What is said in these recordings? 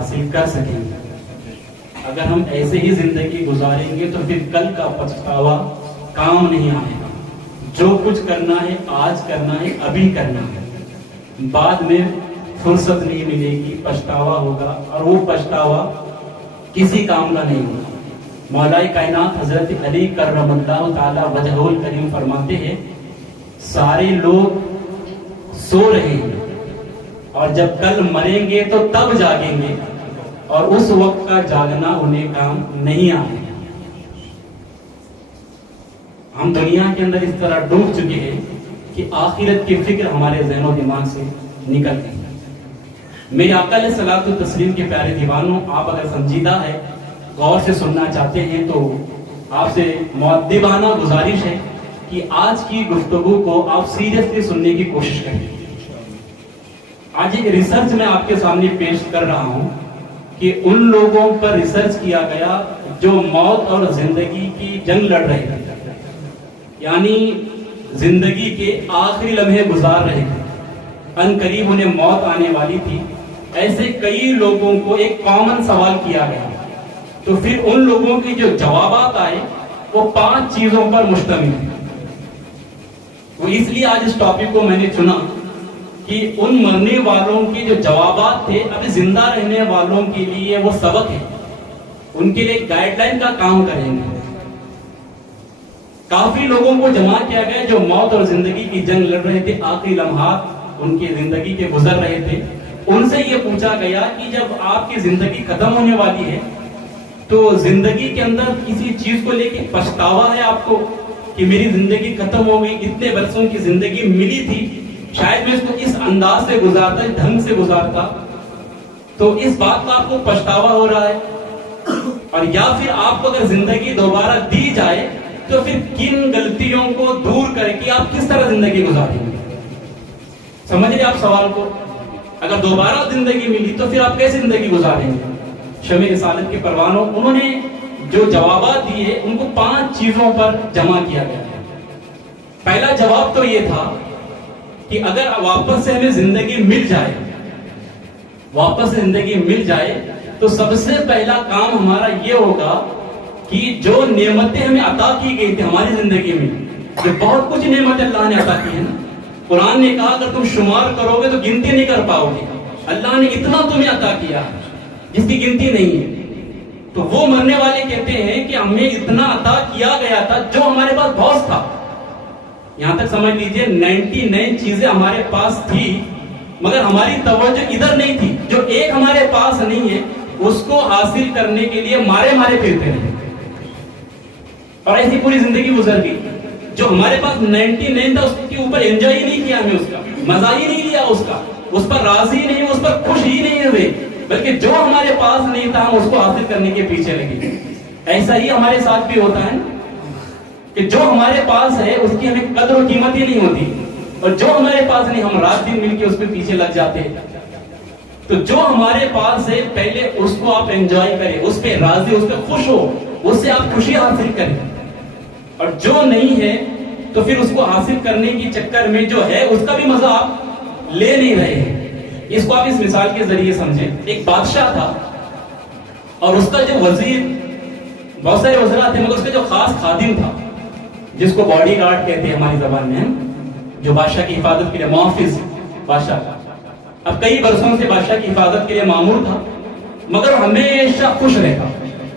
حاصل کر سکیں گے. اگر ہم ایسے ہی زندگی گزاریں گے تو پھر کل کا پچھتاوا کام نہیں آئے گا. جو کچھ کرنا ہے آج کرنا ہے, ابھی کرنا ہے, بعد میں فرصت نہیں ملے گی, پچھتاوا ہوگا اور وہ پچھتاوا کسی کام کا نہیں ہوگا. مولا کائنات حضرت علی کرم اللہ تعالی وجہہ الکریم فرماتے ہیں سارے لوگ سو رہے ہیں اور جب کل مریں گے تو تب جاگیں گے, اور اس وقت کا جاگنا انہیں کام نہیں آئے گا. ہم دنیا کے اندر اس طرح ڈوب چکے ہیں کہ آخرت کی فکر ہمارے ذہن و دماغ سے نکل گئی. میرے آقا علیہ الصلوۃ والتسلیم کے پیارے دیوانوں, آپ اگر سنجیدہ ہے, غور سے سننا چاہتے ہیں تو آپ سے مؤدبانہ گزارش ہے کہ آج کی گفتگو کو آپ سیریسلی سننے کی کوشش کریں. آج ایک ریسرچ میں آپ کے سامنے پیش کر رہا ہوں کہ ان لوگوں پر ریسرچ کیا گیا جو موت اور زندگی کی جنگ لڑ رہے تھے, یعنی زندگی کے آخری لمحے گزار رہے تھے, ان قریب انہیں موت آنے والی تھی. ایسے کئی لوگوں کو ایک کامن سوال کیا گیا, تو پھر ان لوگوں کے جو جوابات آئے وہ 5 چیزوں پر مشتمل ہیں. تو اس لیے آج اس ٹاپک کو میں نے چنا کہ ان مرنے والوں کے جو جوابات تھے ابھی زندہ رہنے والوں کے لیے وہ سبق ہے, ان کے لیے گائیڈ لائن کا کام کریں گے. کافی لوگوں کو جمع کیا گیا جو موت اور زندگی کی جنگ لڑ رہے تھے, آخری لمحات ان کی زندگی کے گزر رہے تھے. ان سے یہ پوچھا گیا کہ جب آپ کی زندگی ختم ہونے والی ہے تو زندگی کے اندر کسی چیز کو لے کے پچھتاوا ہے آپ کو کہ میری زندگی ختم ہو گئی, اتنے برسوں کی زندگی ملی تھی, شاید میں اس کو اس انداز سے گزارتا, اس ڈھنگ سے گزارتا, تو اس بات کا آپ کو پچھتاوا ہو رہا ہے. اور یا پھر آپ کو اگر زندگی دوبارہ دی جائے تو پھر کن غلطیوں کو دور کر کے آپ کس طرح زندگی گزاریں گے. سمجھ رہے آپ سوال کو؟ اگر دوبارہ زندگی ملی تو پھر آپ کیسے زندگی گزاریں گے؟ شمع رسالت کے پروانوں, انہوں نے جو جوابات دیے ان کو 5 چیزوں پر جمع کیا گیا. پہلا جواب تو یہ تھا کہ اگر واپس سے ہمیں زندگی مل جائے, واپس سے زندگی مل جائے تو سب سے پہلا کام ہمارا یہ ہوگا کہ جو نعمتیں ہمیں عطا کی گئی تھی ہماری زندگی میں, جو بہت کچھ نعمت اللہ نے عطا کی ہے نا, قرآن نے کہا اگر تم شمار کرو گے تو گنتی نہیں کر پاؤ گے. اللہ نے اتنا تمہیں عطا کیا جس کی گنتی نہیں ہے. تو وہ مرنے والے کہتے ہیں کہ ہمیں اتنا عطا کیا گیا تھا جو ہمارے پاس بہت تھا. یہاں تک سمجھ لیجئے 99 چیزیں ہمارے پاس تھی مگر ہماری توجہ ادھر نہیں تھی. جو ایک ہمارے پاس نہیں ہے اس کو حاصل کرنے کے لیے مارے پھرتے رہے, اور ایسی پوری زندگی گزر گئی. جو ہمارے پاس 99 تھا اس کے اوپر انجوائے ہی نہیں کیا, ہمیں اس کا مزہ ہی نہیں لیا, اس کا اس پر راضی نہیں, اس پر خوش ہی نہیں ہوئے, بلکہ جو ہمارے پاس نہیں تھا ہم اس کو حاصل کرنے کے پیچھے لگے. ایسا ہی ہمارے ساتھ بھی ہوتا ہے کہ جو ہمارے پاس ہے اس کی ہمیں قدر و قیمت ہی نہیں ہوتی, اور جو ہمارے پاس نہیں ہم رات دن مل کے اس پہ پیچھے لگ جاتے ہیں. تو جو ہمارے پاس ہے پہلے اس کو آپ انجوائے کریں, اس پہ راضی, اس پہ خوش ہو, اس سے آپ خوشی حاصل کریں. اور جو نہیں ہے تو پھر اس کو حاصل کرنے کے چکر میں جو ہے اس کا بھی مزہ آپ لے نہیں رہے ہیں. اس کو آپ اس مثال کے ذریعے سمجھیں. ایک بادشاہ تھا اور اس کا جو وزیر, بہت سارے وزراء تھے مگر اس کا جو خاص خادم تھا جس کو باڈی گارڈ کہتے ہیں ہماری زبان میں, جو بادشاہ کی حفاظت کے لیے محافظ بادشاہ کا, اب کئی برسوں سے بادشاہ کی حفاظت کے لیے مامور تھا مگر ہمیشہ خوش رہتا,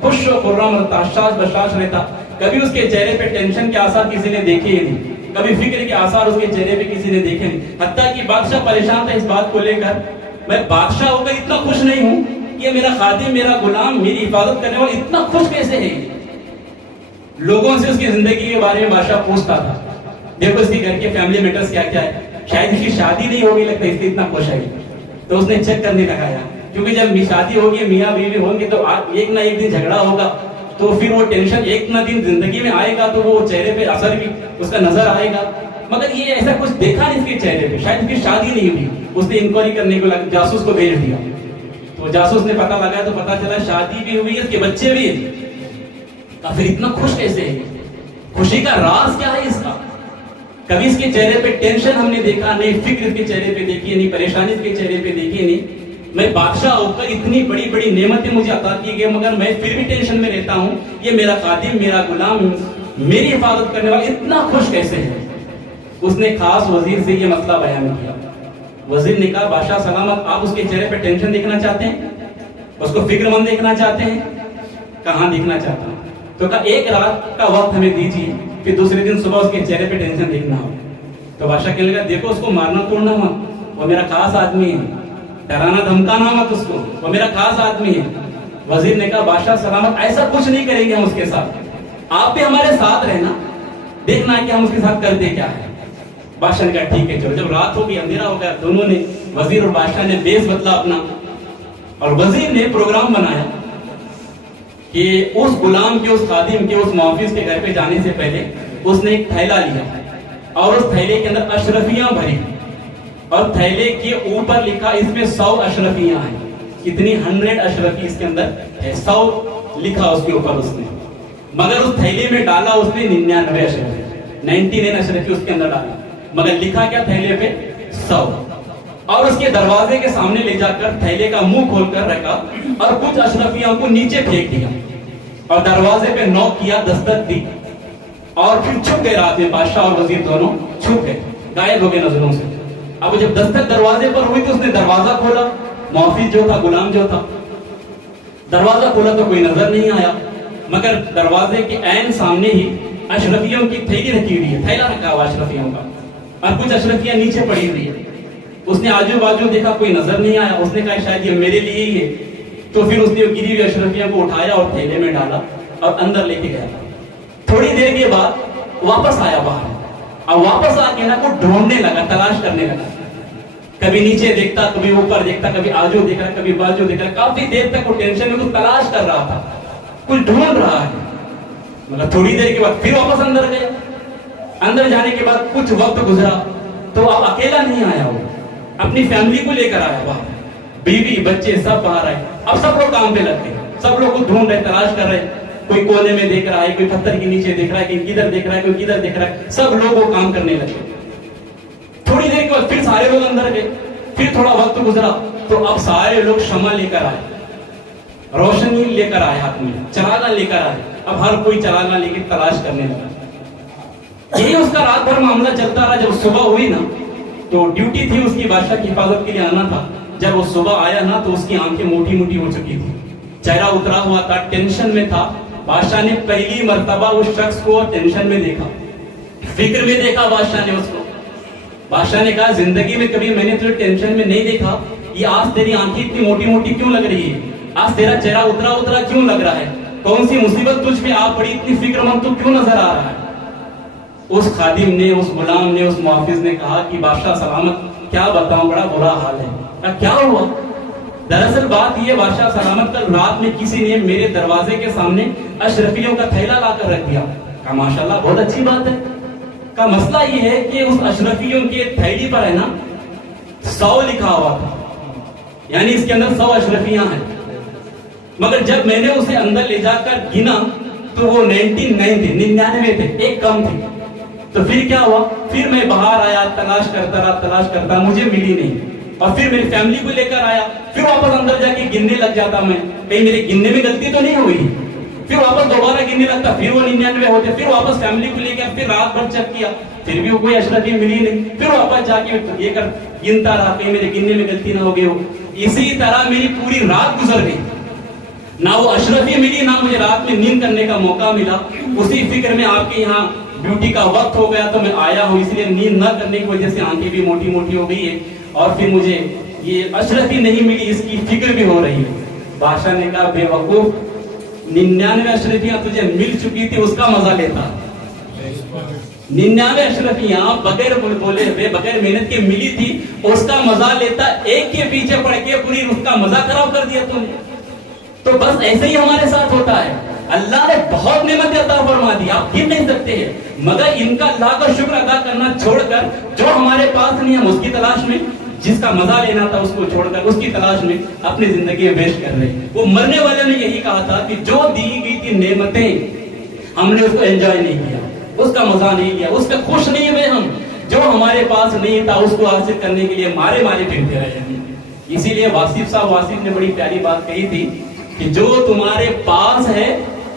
خوش و خرم رہتا, حشاش بشاش رہتا. کبھی اس کے چہرے پہ ٹینشن کے آثار کسی نے دیکھے ہی نہیں, کبھی فکر کے آثار اس کے چہرے پہ کسی نے دیکھے نہیں. حتیٰ کہ بادشاہ پریشان تھا اس بات کو لے کر, میں بادشاہ ہو کر اتنا خوش نہیں ہوں کہ میرا خادم, میرا غلام, میری حفاظت کرنے والا اتنا خوش کیسے ہے. لوگوں سے اس کی زندگی کے بارے میں بادشاہ پوچھتا تھا, دیکھو اس کے گھر کے فیملی میٹرز کیا کیا ہے, شاید اس کی شادی نہیں ہوگی, لگتا ہے اس لیے اتنا خوش ہے. تو اس نے چیک کرنے لگایا, کیونکہ جب شادی ہوگی, میاں بیوی ہوں گے تو ایک نہ ایک دن جھگڑا ہوگا, تو پھر وہ ٹینشن ایک نہ دن زندگی میں آئے گا, تو وہ چہرے پہ اثر بھی اس کا نظر آئے گا. مگر یہ ایسا کچھ دیکھا نہیں اس کے چہرے پہ, شاید اس کی شادی نہیں ہوئی. اس نے انکوائری کرنے کو جاسوس کو بھیج دیا, تو جاسوس نے پتہ لگایا تو پتہ چلا شادی بھی ہوئی ہے, اس کے بچے بھی ہیں. پھر اتنا خوش کیسے ہے, خوشی کا راز کیا ہے اس کا؟ کبھی اس کے چہرے پہ ٹینشن ہم نے دیکھا نہیں, فکر اس کے چہرے پہ دیکھی نہیں, پریشانی اس کے چہرے پہ دیکھی نہیں. میں بادشاہ ہو کر اتنی بڑی بڑی نعمتیں مجھے عطا کی گئی مگر میں پھر بھی ٹینشن میں رہتا ہوں، یہ میرا خادم، میرا غلام، میری حفاظت کرنے والا اتنا خوش کیسے ہے؟ اس نے خاص وزیر سے یہ مسئلہ بیان کیا۔ وزیر نے کہا بادشاہ سلامت، آپ اس کے چہرے پہ ٹینشن دیکھنا چاہتے ہیں؟ اس کو فکر مند دیکھنا چاہتے ہیں؟ کہاں دیکھنا چاہتا ہوں؟ تو کہا ایک رات کا وقت ہمیں دیجیے، پھر دوسرے دن صبح اس کے چہرے پہ ٹینشن دیکھنا ہو۔ تو بادشاہ کہنے لگا دیکھو اس کو مارنا توڑنا مت، وہ میرا خاص آدمی ہے، ڈرانا دھمکانا مت اس کو، وہ میرا خاص آدمی ہے۔ وزیر نے کہا بادشاہ سلامت ایسا کچھ نہیں کریں گے ہم اس کے ساتھ، آپ بھی ہمارے ساتھ رہنا، دیکھنا کہ ہم اس کے ساتھ کرتے کیا ہے۔ بادشاہ نے کہا ٹھیک ہے چلو۔ جب رات ہو گئی، اندھیرا ہو گیا، دونوں نے، وزیر اور بادشاہ نے بیس بدلا اپنا، اور وزیر نے پروگرام بنایا کہ اس غلام کے، اس خادم کے، اس محافظ کے گھر پہ جانے سے پہلے اس نے ایک تھیلا لیا اور اس تھیلے کے اندر اشرفیاں بھری، اور تھیلے کے اوپر لکھا اس میں 100 اشرفیاں ہیں، کتنی 100 اشرفی اس کے اندر ہے، 100 لکھا اس کے اوپر اس نے، مگر اس تھیلے میں ڈالا اس نے 99 اشرفی، 99 اشرفی اس کے اندر ڈالا، مگر لکھا کیا تھیلے پہ 100، اور اس کے دروازے کے سامنے لے جا کر تھیلے کا منہ کھول کر رکھا اور کچھ اشرفیوں کو نیچے پھینک دیا، اور دروازے پہ نوک کیا، دستک دی، اور پھر چھپ گئے رات میں، بادشاہ اور وزیر دونوں چھپ گئے، غائب ہو گئے نظروں سے۔ اب جب دستک دروازے پر ہوئی تو اس نے دروازہ کھولا، محافظ جو تھا، غلام جو تھا، دروازہ کھولا تو کوئی نظر نہیں آیا، مگر دروازے کے عین سامنے ہی اشرفیوں کی تھیلی رکھی ہوئی ہے، تھیلا رکھا ہوا اشرفیوں کا، اور کچھ اشرفیاں نیچے پڑی ہوئی ہے۔ اس نے آجو باجو دیکھا، کوئی نظر نہیں آیا، اس نے کہا شاید یہ میرے لیے ہی ہے، تو پھر اس نے گری ہوئی اشرفیوں کو اٹھایا اور تھیلے میں ڈالا اور اندر لے کے گیا۔ تھوڑی دیر کے بعد واپس آیا باہر، اب واپس آ کے نا کو ڈھونڈنے لگا، تلاش کرنے لگا، کبھی نیچے دیکھتا، کبھی اوپر دیکھتا، کبھی آجو دیکھ رہا، کبھی باجو دیکھ رہا، کافی دیر تک وہ ٹینشن میں کچھ تلاش کر رہا تھا، کچھ ڈھونڈ رہا ہے، مگر تھوڑی دیر کے بعد پھر واپس اندر گیا۔ اندر جانے کے بعد کچھ وقت گزرا تو اب اکیلا نہیں آیا، وہ اپنی فیملی کو لے کر آیا باہر، بیوی بچے سب باہر آئے، اب سب لوگ کام پہ لگ گئے، سب لوگ کو ڈھونڈ رہے، تلاش کر رہے، کوئی کونے میں دیکھ رہا ہے، کوئی پتھر کے نیچے دیکھ رہا ہے، کوئی کدھر دیکھ رہا ہے، کوئی کدھر دیکھ رہا ہے، سب لوگ وہ کام کرنے لگے۔ تھوڑی دیر کے بعد پھر سارے لوگ اندر گئے، پھر تھوڑا وقت گزرا تو اب سارے لوگ شمع لے کر آئے، روشنی لے کر آئے، ہاتھ میں چراغاں لے کر آئے، اب ہر کوئی چراغاں لے کے تلاش کرنے لگا۔ یہی اس کا رات بھر معاملہ چلتا رہا۔ جب صبح ہوئی نا تو ڈیوٹی تھی اس کی، بادشاہ کی حفاظت کے لیے آنا تھا۔ جب وہ صبح آیا نا تو اس کی آنکھیں موٹی موٹی ہو چکی تھی، چہرہ اترا ہوا تھا، ٹینشن میں تھا۔ بادشاہ نے پہلی مرتبہ اس شخص کو ٹینشن میں دیکھا، فکر میں دیکھا بادشاہ نے اس کو۔ بادشاہ نے کہا زندگی میں کبھی میں نے تجھے ٹینشن میں نہیں دیکھا، یہ آج تیری آنکھیں اتنی موٹی موٹی کیوں لگ رہی ہے؟ آج تیرا چہرہ اترا اترا کیوں لگ رہا ہے؟ کون سی مصیبت تجھ پہ آ پڑی؟ اتنی فکر مند تو کیوں نظر آ رہا ہے؟ اس خادم نے، اس غلام نے، اس محافظ نے کہا کہ بادشاہ سلامت کیا بتاؤں، بڑا برا حال ہے۔ کہا کیا ہوا؟ دراصل بات یہ بادشاہ سلامت، کل رات میں کسی نے میرے دروازے کے سامنے اشرفیوں کا تھیلا لا کر رکھ دیا۔ کہا ماشاءاللہ بہت اچھی بات ہے۔ کا مسئلہ یہ ہے کہ اس اشرفیوں کے تھیلی پر ہے نا 100 لکھا ہوا تھا، یعنی اس کے اندر 100 اشرفیاں ہیں، مگر جب میں نے اسے اندر لے جا کر گنا تو وہ 99 تھے، 99 تھے، ایک کم تھی۔ تو پھر کیا ہوا؟ پھر میں باہر آیا، تلاش کرتا رہا، تلاش کرتا، مجھے ملی نہیں، اور پھر میری فیملی کو لے کر آیا، پھر واپس اندر جا کے گننے لگ جاتا میں، کہیں میرے گننے میں غلطی تو نہیں ہوئی، پھر واپس دوبارہ گننے لگتا، پھر وہ 99 ہوتے، پھر واپس فیملی کو لے کے، پھر رات بھر چیک کیا، پھر بھی وہ کوئی اشرفی ملی نہیں، پھر واپس جا کے یہ کر گنتا رہا، کہیں میرے گننے میں غلطی نہ ہو گئی ہو۔ اسی طرح میری پوری رات گزر گئی، نہ وہ اشرفی ملی، نہ مجھے رات میں نیند کرنے کا موقع ملا۔ اسی فکر میں آپ کے یہاں ڈیوٹی کا وقت ہو گیا تو میں آیا ہوں، اس لیے نیند نہ کرنے کی وجہ سے آنکھیں بھی موٹی موٹی ہو گئی ہے، اور پھر مجھے یہ اشرفی نہیں ملی، اس کی فکر بھی ہو رہی ہے۔ بادشاہ نے کہا بے وقوف، 99 اشرفیاں تجھے مل چکی تھی، اس کا مزہ لیتا۔ 99 اشرفیاں بغیر بولے ہوئے، بغیر محنت کے ملی تھی، اس کا مزہ لیتا، ایک کے پیچھے پڑ کے پوری اس کا مزہ خراب کر دیا تم نے۔ تو بس ایسے ہی ہمارے ساتھ ہوتا ہے، اللہ نے بہت نعمت عطا فرما دی، آپ گن نہیں سکتے ہیں، مگر ان کا اللہ کا شکر ادا کرنا چھوڑ کر جو ہمارے پاس نہیں، ہم اس کی تلاش میں، جس کا مزہ لینا تھا اس کو چھوڑ کر اس کی تلاش میں اپنی زندگی میں ویسٹ کر رہے ہیں۔ وہ مرنے والے نے یہی کہا تھا کہ جو دی گئی تھی نعمتیں ہم نے اس کو انجوائے نہیں کیا، اس کا مزہ نہیں لیا، اس پہ خوش نہیں ہوئے ہم، جو ہمارے پاس نہیں تھا اس کو حاصل کرنے کے لیے مارے مارے پھرتے رہے ہیں۔ اسی لیے واصف نے بڑی پیاری بات کہی تھی کہ جو تمہارے پاس ہے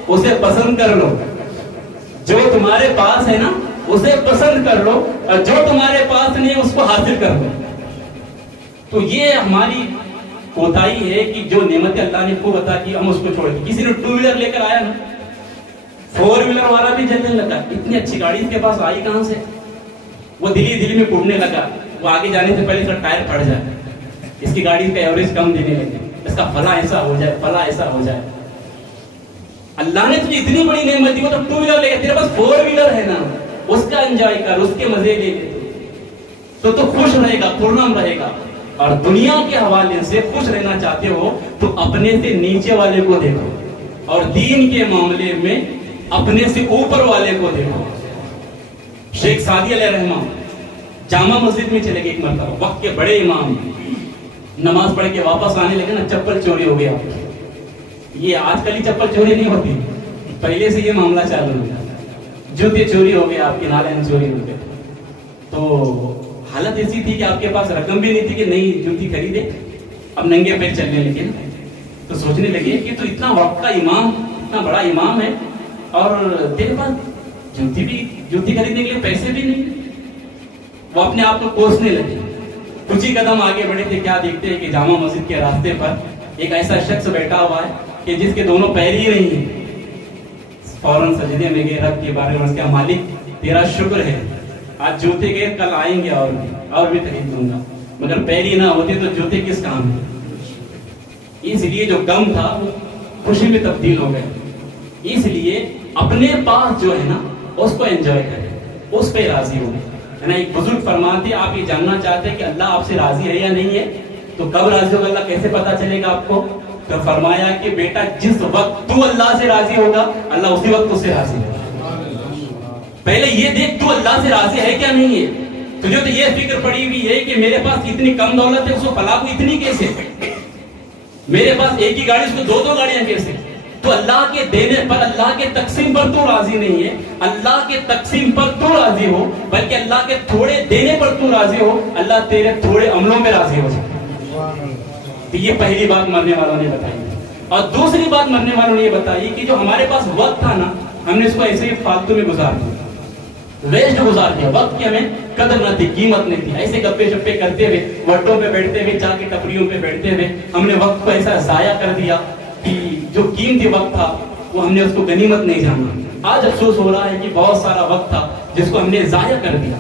اسے پسند کر لو، جو تمہارے پاس ہے نا اسے پسند کر لو، اور جو تمہارے پاس نہیں اس کو حاصل کر لو۔ تو یہ ہماری کوتاہی ہے کہ جو نعمت اللہ نے خوب عطا کی ہم اس کو چھوڑ دیں۔ کسی نے 2 ویلر لے کر آیا نا، 4 ویلر والا بھی جلنے لگا، اتنی اچھی گاڑی اس کے پاس آئی کہاں سے؟ وہ دلی میں کوڑنے لگا، وہ آگے جانے سے پہلے اس کا ٹائر پھٹ جائے، اس کی گاڑی کا ایوریج کم دینے لگے، اس کا فلاں ایسا ہو جائے، فلاں ایسا ہو جائے۔ اللہ نے تجھے اتنی بڑی نعمت دی، وہ تو 2 ویلر لے گا، تیرے پاس 4 ویلر ہے نا، اس کا انجوائے کر، اس کے مزے لے لے، تو خوش رہے گا، خرم رہے گا۔ اور دنیا کے حوالے سے خوش رہنا چاہتے ہو تو اپنے سے نیچے والے کو دیکھو، اور دین کے معاملے میں اپنے سے اوپر والے کو دیکھو۔ شیخ سعدی علیہ رحمہ جامع مسجد میں چلے گئے ایک مرتبہ، وقت کے بڑے امام، نماز پڑھ کے واپس آنے لگے نا، چپل چوری ہو گیا۔ یہ آج کل ہی چپل چوری نہیں ہوتی، پہلے سے یہ معاملہ چالو ہو گیا، جوتے چوری ہو گئے، آپ کے نالین چوری ہو گئے۔ تو حالت ایسی تھی کہ آپ کے پاس رقم بھی نہیں تھی کہ نئی جوتی خریدے، اب ننگے پیر چلنے لگے نا۔ تو سوچنے لگے کہ تو اتنا وقت کا امام، اتنا بڑا امام ہے، اور تیرے پاس جوتی خریدنے کے لیے پیسے بھی نہیں۔ وہ اپنے آپ کو کوسنے لگے، کچھ ہی قدم آگے بڑھے تھے، کیا دیکھتے ہیں کہ جامع مسجد کے راستے پر ایک ایسا شخص بیٹھا ہوا ہے کہ جس کے دونوں پیر ہی نہیں ہیں۔ فوراً سجدے میں گئے، رب کے بارے میں، کیا مالک تیرا شکر ہے، آج جوتے گئے کل آئیں گے اور بھی خرید دوں گا، مگر پیر ہی نہ ہوتے تو جوتے کس کام ہے۔ اس لیے جو غم تھا وہ خوشی میں تبدیل ہو گئے۔ اس لیے اپنے پاس جو ہے نا اس کو انجوائے کریں، اس پہ راضی ہو۔ ایک بزرگ فرماتے، آپ یہ جاننا چاہتے ہیں کہ اللہ آپ سے راضی ہے یا نہیں ہے، تو کب راضی ہوگا، اللہ کیسے پتا چلے گا آپ کو؟ تو فرمایا کہ بیٹا جس وقت تو اللہ سے راضی ہوگا اللہ اسی وقت اس سے راضی ہوگا۔ پہلے یہ دیکھ تو اللہ سے راضی ہے کیا نہیں ہے۔ تجھے تو یہ فکر پڑی ہوئی ہے کہ میرے پاس اتنی کم دولت ہے، اس کو فلاں کو اتنی کیسے، میرے پاس ایک ہی گاڑی اس کو 2 گاڑیاں کیسے۔ تو اللہ کے دینے پر، اللہ کے تقسیم پر تو راضی نہیں ہے، اللہ کے تقسیم پر تو راضی ہو، بلکہ اللہ کے تھوڑے دینے پر تو راضی ہو، اللہ تیرے تھوڑے عملوں میں راضی ہو جائے۔ تو یہ پہلی بات مرنے والوں نے بتائی۔ اور دوسری بات مرنے والوں نے یہ بتائی کہ جو ہمارے پاس وقت تھا نا، ہم نے اس کو ایسے ہی فالتو میں گزار دیا، ویسٹ گزار دیا۔ وقت کی ہمیں قدر نہ تھی، قیمت نہیں تھی، ایسے گپے شپے کرتے ہوئے، وٹوں پہ بیٹھتے ہوئے، چائے کی ٹپریوں پہ بیٹھتے ہوئے ہم نے وقت کو ایسا ضائع کر دیا کہ جو قیمتی وقت تھا وہ ہم نے اس کو غنیمت نہیں جانا۔ آج افسوس ہو رہا ہے کہ بہت سارا وقت تھا جس کو ہم نے ضائع کر دیا،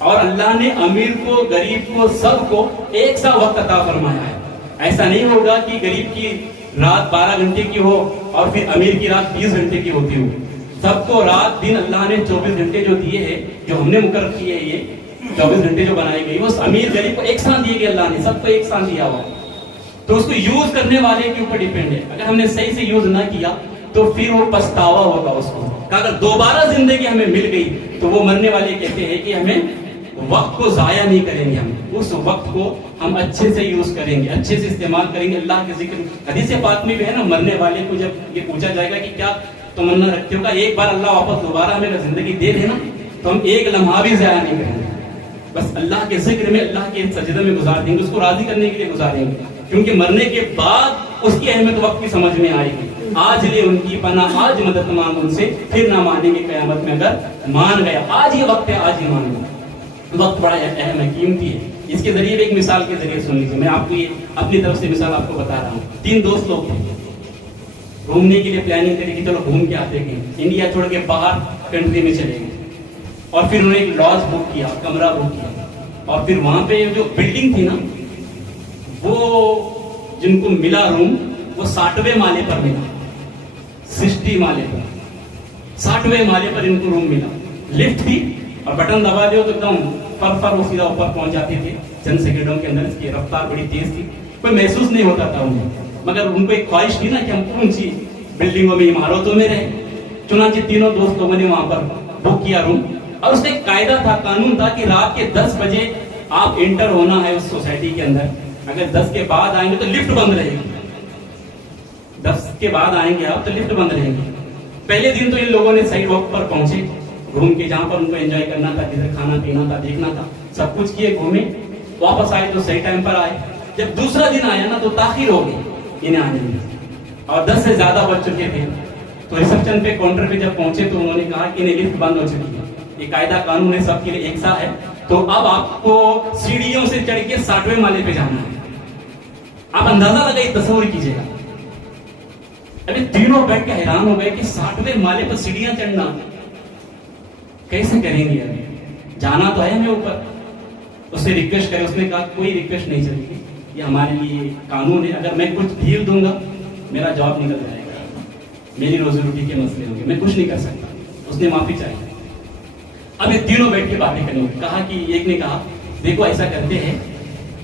اور اللہ نے امیر کو، غریب کو، سب کو ایک سا وقت عطا فرمایا ہے۔ ایسا نہیں ہوگا کہ غریب کی رات 12 گھنٹے کی ہو اور پھر امیر کی رات 20 گھنٹے کی ہوتی ہو۔ سب کو رات دن اللہ نے 24 گھنٹے جو دیے ہیں، جو ہم نے مقرر کیے ہیں، یہ 24 گھنٹے جو بنائے گئے، وہ امیر غریب کو ایک ساتھ دیے گئے، اللہ نے سب کو ایک ساتھ دیا ہوا۔ تو اس کو یوز کرنے والے کے اوپر ڈیپینڈ ہے۔ اگر ہم نے صحیح سے یوز نہ کیا تو پھر وہ پچھتاوا ہوگا اس کو، کہ اگر دوبارہ زندگی ہمیں مل گئی تو وہ مرنے والے کہتے ہیں کہ ہمیں وقت کو ضائع نہیں کریں گے، ہم اس وقت کو ہم اچھے سے یوز کریں گے، اچھے سے استعمال کریں گے۔ اللہ کے ذکر حدیث پاک میں بھی ہے نا، مرنے والے کو جب یہ پوچھا جائے گا کہ کیا تمنا رکھتے ہو، کہ ایک بار اللہ واپس دوبارہ ہمیں زندگی دے دے نا تو ہم ایک لمحہ بھی ضائع نہیں کریں گے، بس اللہ کے ذکر میں، اللہ کے سجدے میں گزار دیں گے، اس کو راضی کرنے کے لیے گزاریں گے، کیونکہ مرنے کے بعد اس کی اہمیت وقت کی سمجھ میں آئے گی۔ آج لے ان کی پناہ، آج مدد مانگ ان سے، پھر نہ مانیں گے قیامت میں اگر مان گیا۔ آج یہ وقت ہے، آج ہی مان گیا۔ وقت بڑا اہم ہے، قیمتی ہے۔ اس کے ذریعے ایک مثال کے ذریعے سن لیجیے، میں آپ کو یہ اپنی طرف سے مثال آپ کو بتا رہا ہوں۔ 3 دوست لوگ تھے، گھومنے کے لیے پلاننگ کری کہ چلو گھوم کے آتے ہیں، انڈیا چھوڑ کے باہر کنٹری میں چلے گئے، اور پھر انہوں نے ایک لاج بک کیا، کمرہ بک کیا، اور پھر وہاں پہ جو بلڈنگ تھی نا، وہ جن کو ملا روم، وہ 60ویں مالے پر ملا، 60 مالے پر، 60ویں مالے پر ان کو روم ملا۔ لفٹ تھی اور بٹن دبا دو تو ایک دم فر وہ سیدھا اوپر پہنچ جاتے تھے چند سیکنڈوں کے اندر۔ اس کی رفتار بڑی تیز تھی، کوئی محسوس نہیں ہوتا تھا انہیں، مگر ان کو ایک خواہش تھی نا کہ ہم اونچی بلڈنگوں میں، عمارتوں میں رہیں۔ چنانچہ تینوں دوست لوگوں نے وہاں پر بک کیا روم، اور اس میں قاعدہ تھا، قانون تھا کہ رات کے 10 بجے آپ انٹر ہونا ہے اس سوسائٹی کے اندر۔ اگر 10 کے بعد آئیں گے تو لفٹ بند رہے گی، 10 کے بعد آئیں گے آپ تو لفٹ بند رہے گی۔ پہلے دن تو ان لوگوں نے صحیح وقت پر پہنچے، گھوم کے جہاں پر ان کو انجوائے کرنا تھا، جدھر کھانا پینا تھا، دیکھنا تھا، سب کچھ کیے، گھومے، واپس آئے تو صحیح ٹائم پر آئے۔ جب دوسرا دن آیا نا تو تاخیر ہو گئی انہیں آنے میں، اور 10 سے زیادہ بج چکے تھے. تو ریسپشن پہ کاؤنٹر پہ جب پہنچے تو انہوں نے کہا کہ انہیں لفٹ بند ہو چکی ہے. یہ قاعدہ قانون ہے سب کے لیے ایک سا ہے. تو اب آپ کو سیڑھیوں سے چڑھ کے 60ویں مالے پہ جانا ہے. آپ اندازہ لگائیے، تصور کیجیے گا. ابھی تینوں بیٹھ کے حیران ہو گئے کہ 60ویں مالے پر سیڑھیاں چڑھنا کیسے کریں گے؟ ابھی جانا تو ہے ہمیں اوپر. اس سے ریکویسٹ کرے، اس نے کہا کوئی ریکویسٹ نہیں چلے گی، یہ ہمارے لیے قانون ہے. اگر میں کچھ ڈھیل دوں گا میرا جاب نکل جائے گا، میری روزی روٹی کے مسئلے ہوں گے، میں کچھ نہیں کر سکتا. اس نے معافی چاہی. اب یہ تینوں بیٹھ کے باتیں کریں. کہا کہ ایک نے کہا دیکھو ایسا کرتے ہیں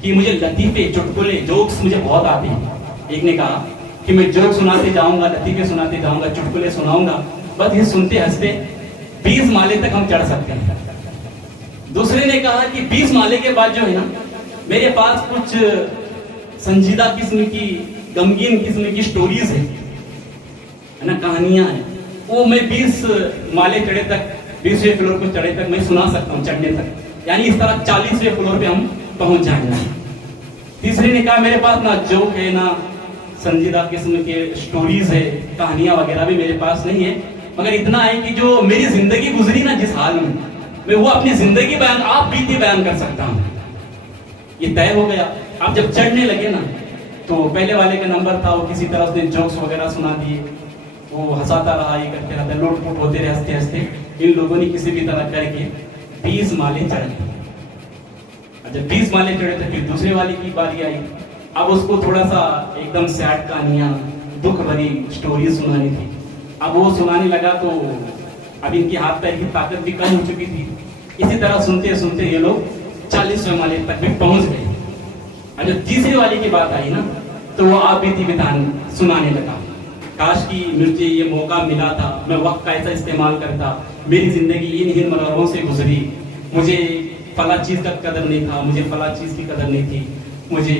کہ مجھے لطیفے چٹکلے جوکس مجھے بہت آتے ہیں. ایک نے کہا کہ میں جوک سناتے جاؤں گا، لطیفے سناتے جاؤں گا، چٹکلے سناؤں گا، بس یہ سنتے ہنستے 20 مالے تک ہم چڑھ سکتے ہیں. دوسرے نے کہا کہ 20 مالے کے بعد جو ہے نا میرے پاس کچھ سنجیدہ قسم کی، غمگین قسم کی سٹوریز ہے نا، کہانیاں ہیں، وہ میں 20 مالے چڑھے تک، 20ویں فلور کو چڑھے تک میں سنا سکتا ہوں، چڑھنے تک. یعنی اس طرح 40ویں فلور پہ ہم پہنچ جائیں گے. تیسرے نے کہا میرے پاس نہ جوک ہے، نہ سنجیدہ قسم کے سٹوریز ہے، کہانیاں وغیرہ بھی میرے پاس نہیں ہے، مگر اتنا ہے کہ جو میری زندگی گزری نا جس حال میں وہ اپنی زندگی بیان، آپ بیتی بیان کر سکتا ہوں. یہ طے ہو گیا. آپ جب چڑھنے لگے نا تو پہلے والے کا نمبر تھا، وہ کسی طرح اس نے جوکس وغیرہ سنا دیے، وہ ہنساتا رہا، یہ کرتے رہتا، لوٹ پوٹ ہوتے رہے ہنستے ہنستے. ان لوگوں نے کسی بھی طرح کر کے 20 مالے چڑھ گئے. جب 20 مالے چڑھے تو پھر دوسرے والے کی باری آئی. اب اس کو تھوڑا سا ایک دم سیڈ کہانیاں، دکھ بھری سٹوریز سنانی تھی. اب وہ سنانے لگا تو اب ان کی ہاتھ پیر کی طاقت بھی کم ہو چکی تھی. اسی طرح سنتے سنتے یہ لوگ 40ویں مالے تک بھی پہنچ گئے. اور جب تیسرے والے کی بات آئی نا تو وہ آپ بیتی بتان سنانے لگا. کاش کی مجھے یہ موقع ملا تھا، میں وقت کا ایسا استعمال کرتا، میری زندگی ان مرحلوں سے گزری، مجھے فلاں چیز کا قدر نہیں تھا، مجھے فلاں چیز کی قدر نہیں تھی، مجھے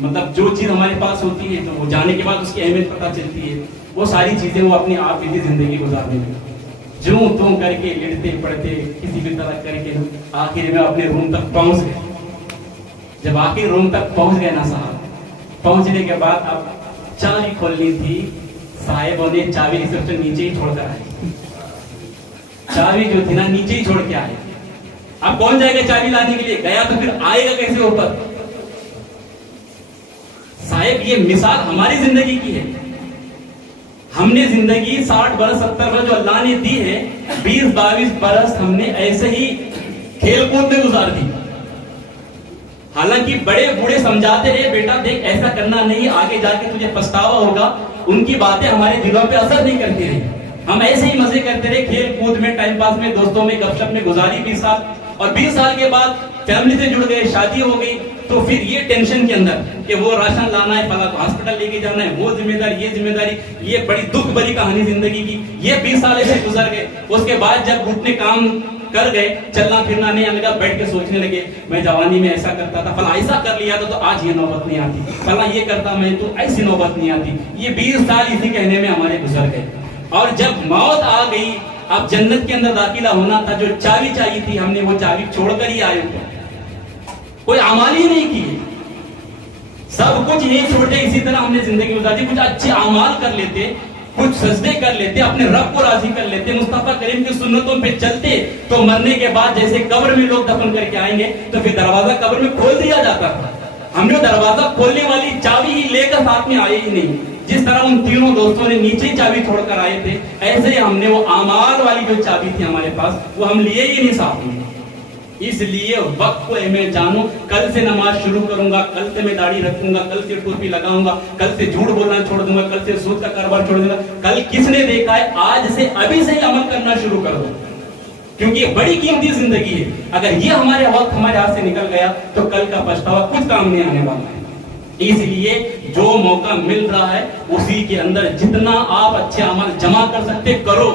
مطلب جو چیز ہمارے پاس ہوتی ہے تو وہ جانے کے بعد اس کی اہمیت پتہ چلتی ہے، وہ ساری چیزیں وہ اپنے آپ بیتی زندگی گزارنے لگا. جوں توں کر کے لڑتے پڑتے کسی بھی طرح کر کے آخر میں اپنے روم تک پہنچ گئے. جب آخر روم تک پہنچ گئے نا صاحب، پہنچنے کے بعد اب چابی کھولنی تھی. صاحبوں نے چابی ریسپشن نیچے ہی چھوڑ کر آئے، چابی جو تھی نا نیچے ہی چھوڑ کے آئے. اب کون جائے گا چابی لانے کے لیے؟ گیا تو پھر آئے گا کیسے اوپر؟ صاحب یہ مثال ہماری زندگی کی ہے. ہم نے زندگی 60 برس 70 برس جو اللہ نے دی ہے، 20-22 برس ہم نے ایسے ہی کھیل کود میں گزار دی. حالانکہ بڑے بوڑھے سمجھاتے ہیں بیٹا دیکھ ایسا کرنا نہیں، آگے جا کے تجھے پچھتاوا ہوگا. ان کی باتیں ہمارے دلوں پہ اثر نہیں کرتی رہی. ہم ایسے ہی مزے کرتے رہے، کھیل کود میں، ٹائم پاس میں، دوستوں میں گپ شپ میں گزاری 20 سال. اور 20 سال کے بعد فیملی سے جڑ گئے، شادی ہو گئی، تو پھر یہ ٹینشن کے اندر کہ وہ راشن لانا ہے، فلاں ہاسپٹل لے کے جانا ہے، وہ ذمہ داری، یہ ذمہ داری، یہ بڑی دکھ بھری کہانی زندگی کی. یہ 20 سال ایسے گزر گئے. اس کے بعد جب گھٹنے کام کر گئے، چلنا پھرنا نہیں آنے لگا، بیٹھ کے سوچنے لگے میں جوانی میں ایسا کرتا تھا، فلاں ایسا کر لیا تھا تو آج یہ نوبت نہیں آتی، فلاں یہ کرتا میں تو ایسی نوبت نہیں آتی. یہ 20 سال اسی کہنے میں ہمارے گزر گئے. اور جب موت آ گئی، اب جنت کے اندر داخلہ ہونا تھا، جو چابی چاہیے تھی ہم نے وہ چابی چھوڑ کر ہی آئے. کوئی اعمال ہی نہیں کیے، سب کچھ یہی چھوٹے اسی طرح ہم نے زندگی گزاری. کچھ اچھے اعمال کر لیتے، کچھ سجدے کر لیتے، اپنے رب کو راضی کر لیتے، مصطفیٰ کریم کی سنتوں پہ چلتے، تو مرنے کے بعد جیسے قبر میں لوگ دفن کر کے آئیں گے تو پھر دروازہ قبر میں کھول دیا جاتا تھا. ہم نے دروازہ کھولنے والی چابی ہی لے کر ساتھ میں آئے ہی نہیں. جس طرح ان تینوں دوستوں نے نیچے چابی چھوڑ کر آئے تھے، ایسے ہی ہم نے وہ اعمال والی جو چابی تھی ہمارے پاس وہ ہم لیے ہی نہیں ساتھ میں. اس لیے وقت کو میں جانوں، کل سے نماز شروع کروں گا، کل سے میں داڑھی رکھوں گا، کل سے ٹوپی لگاؤں گا، کل سے جھوٹ بولنا چھوڑ دوں گا، کل سے سود کا کاروبار چھوڑ دوں گا. کل کس نے دیکھا ہے؟ آج سے ابھی سے ہی عمل کرنا شروع کر دو، کیونکہ یہ بڑی قیمتی زندگی ہے. اگر یہ ہمارے وقت ہمارے ہاتھ سے نکل گیا تو کل کا پچھتاوا کچھ کام نہیں آنے والا ہے. اس لیے جو موقع مل رہا ہے اسی کے اندر جتنا آپ اچھے عمل جمع کر سکتے کرو،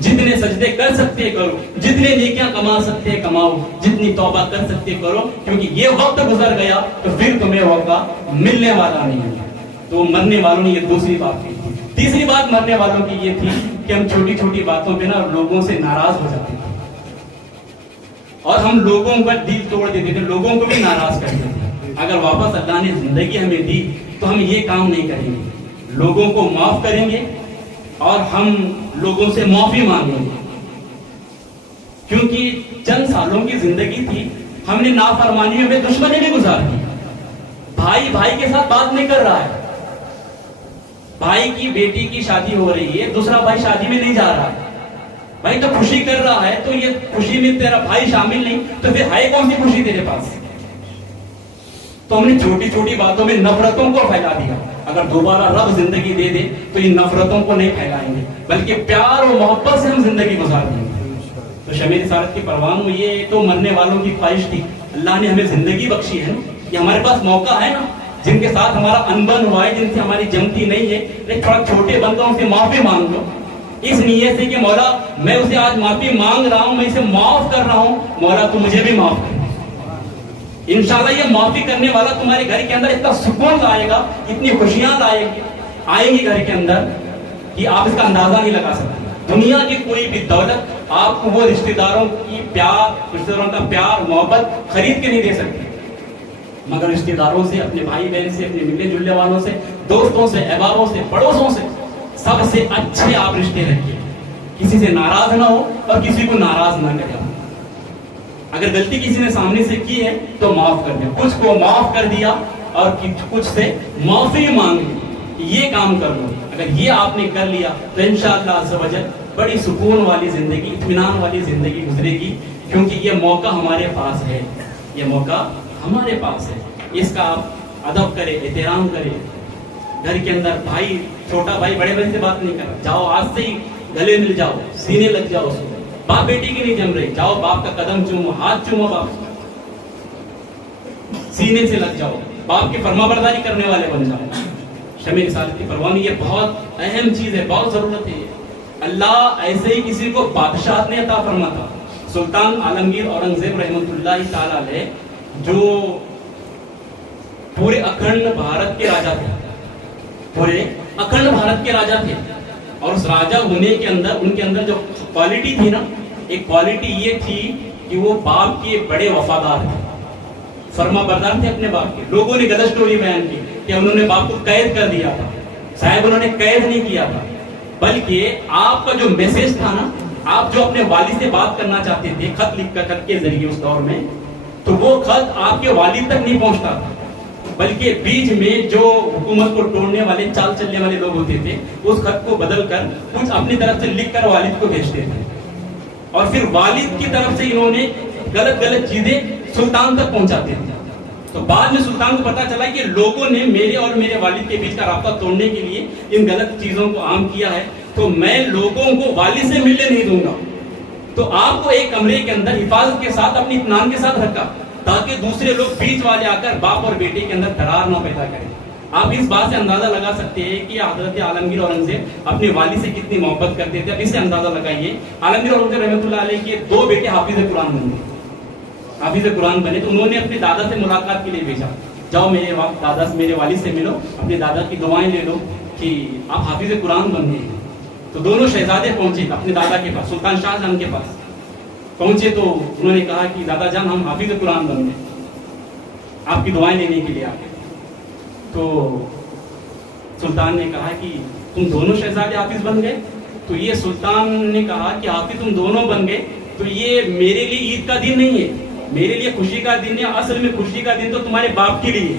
جتنے سجدے کر سکتے کرو، جتنے نیکیاں کما سکتے کماؤ، جتنی توبہ کر سکتے کرو، کیونکہ یہ وقت گزر گیا تو پھر تمہیں موقع ملنے والا نہیں ہے. تو مرنے والوں نے یہ دوسری بات کی. تیسری بات مرنے والوں کی یہ تھی کہ ہم چھوٹی چھوٹی باتوں پہ نا لوگوں سے ناراض ہو جاتے تھے اور ہم لوگوں کا دل توڑ دیتے تھے، لوگوں کو بھی ناراض کرتے تھے. اگر واپس اللہ نے زندگی ہمیں دی تو ہم یہ کام نہیں کریں گے, لوگوں کو معاف کریں گے اور ہم لوگوں سے معافی مانگیں گے. کیونکہ چند سالوں کی زندگی تھی, ہم نے نافرمانیوں میں دشمنی بھی گزار دی. بھائی بھائی کے ساتھ بات نہیں کر رہا ہے, بھائی کی بیٹی کی شادی ہو رہی ہے, دوسرا بھائی شادی میں نہیں جا رہا ہے, بھائی تو خوشی کر رہا ہے, تو یہ خوشی میں تیرا بھائی شامل نہیں, تو پھر ہے کون سی خوشی تیرے پاس؟ تو ہم نے چھوٹی چھوٹی باتوں میں نفرتوں کو پھیلا دیا. اگر دوبارہ رب زندگی دے دے تو ان نفرتوں کو نہیں پھیلائیں گے, بلکہ پیار و محبت سے ہم زندگی گزار دیں گے. تو شمع رسالت کی پروان میں یہ تو مرنے والوں کی خواہش تھی, اللہ نے ہمیں زندگی بخشی ہے نا, یہ ہمارے پاس موقع ہے نا, جن کے ساتھ ہمارا انبن ہوا ہے, جن سے ہماری جمتی نہیں ہے, لیکن تھوڑا چھوٹے بندوں سے معافی مانگ لو اس نیت سے کہ مولا میں اسے آج معافی مانگ رہا ہوں, میں اسے معاف کر رہا ہوں, مولا تو مجھے بھی معاف کر. انشاءاللہ یہ معافی کرنے والا تمہارے گھر کے اندر اتنا سکون لائے گا, اتنی خوشیاں آئیں گی گھر کے اندر کہ آپ اس کا اندازہ نہیں لگا سکتے. دنیا کی کوئی بھی دولت آپ کو وہ رشتہ داروں کا پیار محبت خرید کے نہیں دے سکتی, مگر رشتہ داروں سے, اپنے بھائی بہن سے, اپنے ملنے جلنے والوں سے, دوستوں سے, احبابوں سے, پڑوسوں سے, سب سے اچھے آپ رشتے رکھیے. کسی سے ناراض نہ ہو اور کسی کو ناراض نہ کرے. اگر غلطی کسی نے سامنے سے کی ہے تو معاف کر دیں, کچھ کو معاف کر دیا اور کچھ سے معافی مانگ لی, یہ کام کر لو. اگر یہ آپ نے کر لیا تو انشاءاللہ عز و جل بڑی سکون والی زندگی, اطمینان والی زندگی گزرے گی, کیونکہ یہ موقع ہمارے پاس ہے, یہ موقع ہمارے پاس ہے. اس کا آپ ادب کرے, احترام کرے. گھر کے اندر بھائی, چھوٹا بھائی بڑے بھائی سے بات نہیں کر رہا, جاؤ آج سے ہی گلے مل جاؤ, سینے لگ جاؤ. باپ بیٹی کی نہیں جم رہی, جاؤ باپ کا قدم چومو, ہاتھ چومو, باپ سینے سے لگ جاؤ, باپ کی فرما برداری کرنے والے بن جاؤ. شمع رسالت کی پروانی یہ بہت اہم چیز ہے, بہت ضرورت ہے. اللہ ایسے ہی کسی کو بادشاہت نہیں عطا فرماتا. سلطان عالمگیر اورنگزیب رحمۃ اللہ تعالی علیہ جو پورے اکھنڈ بھارت کے راجا تھے, پورے اکھنڈ بھارت کے راجا تھے, اور اس راجا ہونے کے اندر ان کے اندر جو کوالٹی تھی نا, ایک کوالٹی یہ تھی کہ وہ باپ کے بڑے وفادار تھے, فرما بردار تھے اپنے باپ کے. لوگوں نے غلط سٹوری بیان کی کہ انہوں نے باپ کو قید کر دیا تھا. صاحب انہوں نے قید نہیں کیا تھا, بلکہ آپ کا جو میسج تھا نا, آپ جو اپنے والد سے بات کرنا چاہتے تھے خط لکھ کر کے ذریعے اس دور میں, تو وہ خط آپ کے والد تک نہیں پہنچتا تھا, بلکہ بیچ میں جو حکومت کو توڑنے والے, چال چلنے والے لوگ ہوتے تھے, اس خط کو بدل کر کچھ اپنی طرف سے لکھ کر والد کو بھیجتے تھے, اور پھر والد کی طرف سے انہوں نے غلط چیزیں سلطان تک پہنچاتے تھے. تو بعد میں سلطان کو پتا چلا کہ لوگوں نے میرے اور میرے والد کے بیچ کا رابطہ توڑنے کے لیے ان غلط چیزوں کو عام کیا ہے, تو میں لوگوں کو والد سے ملنے نہیں دوں گا. تو آپ کو ایک کمرے کے اندر حفاظت کے ساتھ, اپنی اطمینان کے ساتھ رکھا, تاکہ دوسرے لوگ بیچ والے آ کر باپ اور بیٹے کے اندر درار نہ پیدا کریں. آپ اس بات سے اندازہ لگا سکتے ہیں کہ حضرت عالمگیر اورنگزیب اپنے والد سے کتنی محبت کرتے تھے. اب اس سے اندازہ لگائیے, عالمگیر اورنگزیب رحمۃ اللہ علیہ کے 2 بیٹے حافظ قرآن بن گئے, حافظ قرآن بنے. تو انہوں نے اپنے دادا سے ملاقات کے لیے بھیجا, جاؤ میرے دادا سے, میرے والد سے ملو, اپنے دادا کی دعائیں لے لو کہ آپ حافظ قرآن بن گئے ہیں. تو دونوں شہزادے پہنچے اپنے دادا کے پاس, سلطان شاہ جہاں کے پاس پہنچے, تو انہوں نے کہا کہ دادا جان ہم حافظ قرآن بن گئے, آپ کی دعائیں لینے کے لیے آ گئے. تو سلطان نے کہا کہ تم دونوں شہزادے حافظ بن گئے. تو یہ سلطان نے کہا کہ حافظ تم دونوں بن گئے, تو یہ میرے لیے عید کا دن نہیں ہے, میرے لیے خوشی کا دن ہے. اصل میں خوشی کا دن تو تمہارے باپ کے لیے,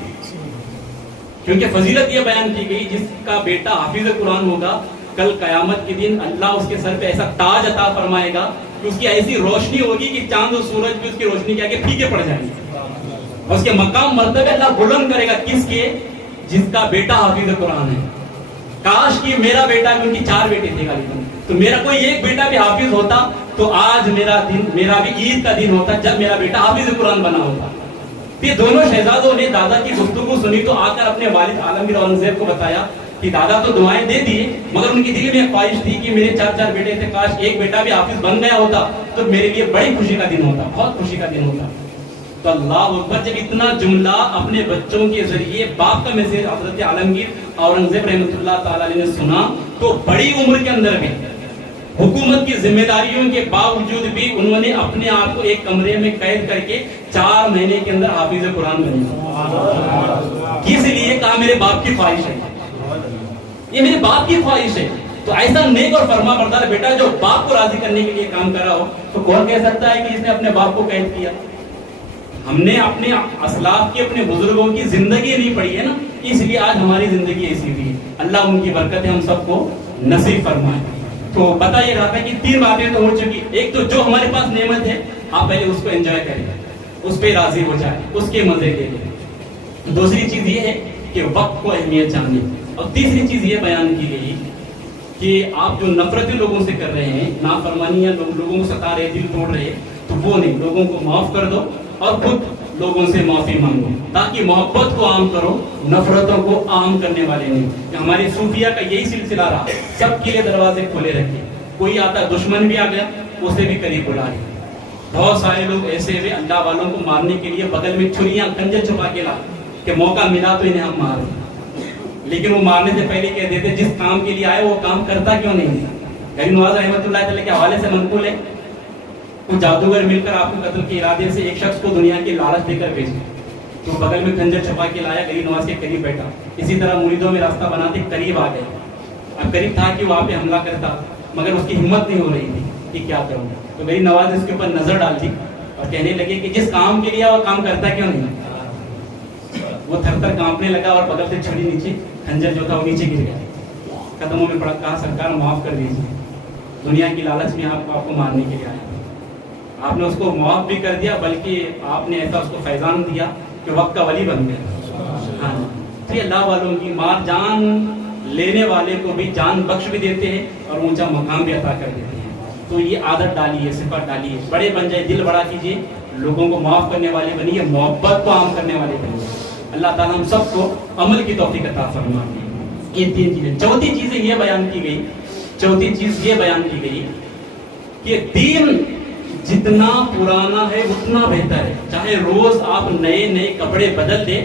کیونکہ فضیلت یہ بیان کی گئی جس کا بیٹا حافظ قرآن ہوگا, کل قیامت کے دن اللہ اس کے سر پہ ایسا تاج عطا فرمائے گا کہ اس کی ایسی روشنی ہوگی کہ چاند اور سورج بھی اس کی روشنی کے آگے پھیکے پڑ جائیں گے, اور اس کے مقام مرتبے اللہ بلند کرے گا. کس کے؟ جس کا بیٹا حافظ قرآن ہے. کاش کہ میرا بیٹا, ان کی 4 بیٹے تھے غالباً, تو میرا کوئی ایک بیٹا بھی حافظ ہوتا تو آج میرا بھی عید کا دن ہوتا جب میرا بیٹا حافظ قرآن بنا ہوتا. یہ دونوں شہزادوں نے دادا کی گفتگو سنی تو آ کر اپنے والد عالمگیر اورنگزیب کو بتایا کہ دادا تو دعائیں دے دیے, مگر ان کی دل میں ایک خواہش تھی کہ میرے 4 بیٹے تھے, کاش ایک بیٹا بھی حافظ بن گیا ہوتا تو میرے لیے بڑی خوشی کا دن ہوتا, بہت خوشی کا دن ہوتا. تو اللہ اکبر, جب اتنا جملہ اپنے بچوں کے ذریعے باپ کا میسج حضرت عالمگیر اورنگزیب رحمۃ اللہ تعالی علیہ نے سنا, تو بڑی عمر کے اندر بھی حکومت کی ذمہ داریوں کے باوجود بھی انہوں نے اپنے آپ کو ایک کمرے میں قید کر کے 4 مہینے کے اندر حافظ قرآن بنے. کس لیے؟ کہا میرے باپ کی خواہش ہے, یہ میرے باپ کی خواہش ہے. تو ایسا نیک اور فرما بردار بیٹا جو باپ کو راضی کرنے کے لیے کام کر رہا ہو, تو کون کہہ سکتا ہے کہ اس نے اپنے باپ کو قید کیا؟ ہم نے اپنے اسلاف کی, اپنے بزرگوں کی زندگی نہیں پڑھی ہے نا, اس لیے آج ہماری زندگی ایسی ہوئی ہے. اللہ ان کی برکتیں ہم سب کو نصیب فرمائے. تو بتا یہ رہا تھا کہ 3 باتیں تو ہو چکی. ایک تو جو ہمارے پاس نعمت ہے آپ پہلے اس کو انجوائے کریں, اس پہ راضی ہو جائیں, اس کے مزے لے لیں. دوسری چیز یہ ہے کہ وقت کو اہمیت جانیں. اور تیسری چیز یہ بیان کی گئی کہ آپ جو نفرتیں لوگوں سے کر رہے ہیں, نافرمانیاں لوگوں کو ستا رہے, دل توڑ رہے, تو وہ نہیں, لوگوں کو معاف کر دو اور خود لوگوں سے معافی مانگو, تاکہ محبت کو عام کرو, نفرتوں کو عام کرنے والے نہیں. ہمارے صوفیہ کا یہی سلسلہ رہا, سب کے لیے دروازے کھولے رکھے. کوئی آتا, دشمن بھی آ گیا اسے بھی قریب بلا لیا. بہت سارے لوگ ایسے ہوئے اللہ والوں کو مارنے کے لیے بغل میں چھریاں کنجر چھپا کے لائے کہ موقع ملا تو انہیں ہم مار دیں. لیکن وہ مارنے سے پہلے کہہ دیتے جس کام کے لیے آئے وہ کام کرتا کیوں نہیں. غریب نواز رحمۃ اللہ تعالی کے حوالے سے منقول ہے, وہ جادوگر مل کر آپ کو قتل کے ارادے سے ایک شخص کو دنیا کی لالچ دے کر بھیجے, تو بغل میں خنجر چھپا کے لایا, غریب نواز کے قریب بیٹھا. اسی طرح مریدوں میں راستہ بناتے قریب آ گئے. اب قریب تھا کہ وہاں پہ حملہ کرتا, مگر اس کی ہمت نہیں ہو رہی تھی کہ کیا کروں. تو غریب نواز نے اس کے اوپر نظر ڈال دی اور کہنے لگے کہ جس کام کے لیے وہ کام کرتا کیوں نہیں. وہ تھر تھر کانپنے لگا اور بغل سے چھری نیچے, خنجر جو تھا وہ نیچے گر گیا. قدموں میں پڑا, کہا سرکار معاف کر دیجیے, دنیا کی لالچ میں آپ کو مارنے کے لیے آیا. آپ نے اس کو معاف بھی کر دیا, بلکہ آپ نے ایسا اس کو فیضان دیا کہ وقت کا ولی بن گیا. ہاں, تو یہ اللہ والوں کی مار, جان لینے والے کو بھی جان بخش بھی دیتے ہیں اور اونچا مقام بھی عطا کر دیتے ہیں. تو یہ عادت ڈالیے, صفت ڈالیے, بڑے بن جائے, دل بڑا کیجیے, لوگوں کو معاف کرنے والے بنیے, محبت کو عام کرنے والے بنیے. اللہ تعالیٰ ہم سب کو عمل کی توفیق عطا فرمائے. یہ 3 چیزیں. چوتھی چیز یہ بیان کی گئی, چوتھی چیز یہ بیان کی گئی کہ دین جتنا پرانا ہے اتنا بہتر ہے. چاہے روز آپ نئے نئے کپڑے بدل دیں,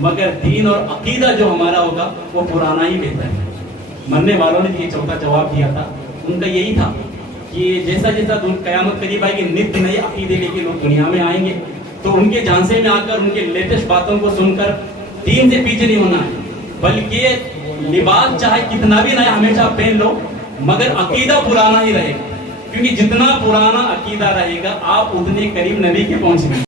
مگر دین اور عقیدہ جو ہمارا ہوگا وہ پرانا ہی بہتر ہے. مرنے والوں نے یہ چوتھا جواب دیا تھا, ان کا یہی تھا کہ جیسا جیسا قیامت قریب آئے گی, نت نئے عقیدے لے کے لوگ دنیا میں آئیں گے, تو ان کے جھانسے میں آ کر ان کے لیٹسٹ باتوں کو سن کر دین سے پیچھے نہیں ہونا ہے, بلکہ لباس چاہے کتنا بھی نیا ہمیشہ پہن لو, مگر عقیدہ پرانا ہی رہے گا. کیونکہ جتنا پرانا عقیدہ رہے گا آپ اتنے قریب نبی کے پہنچیں گے.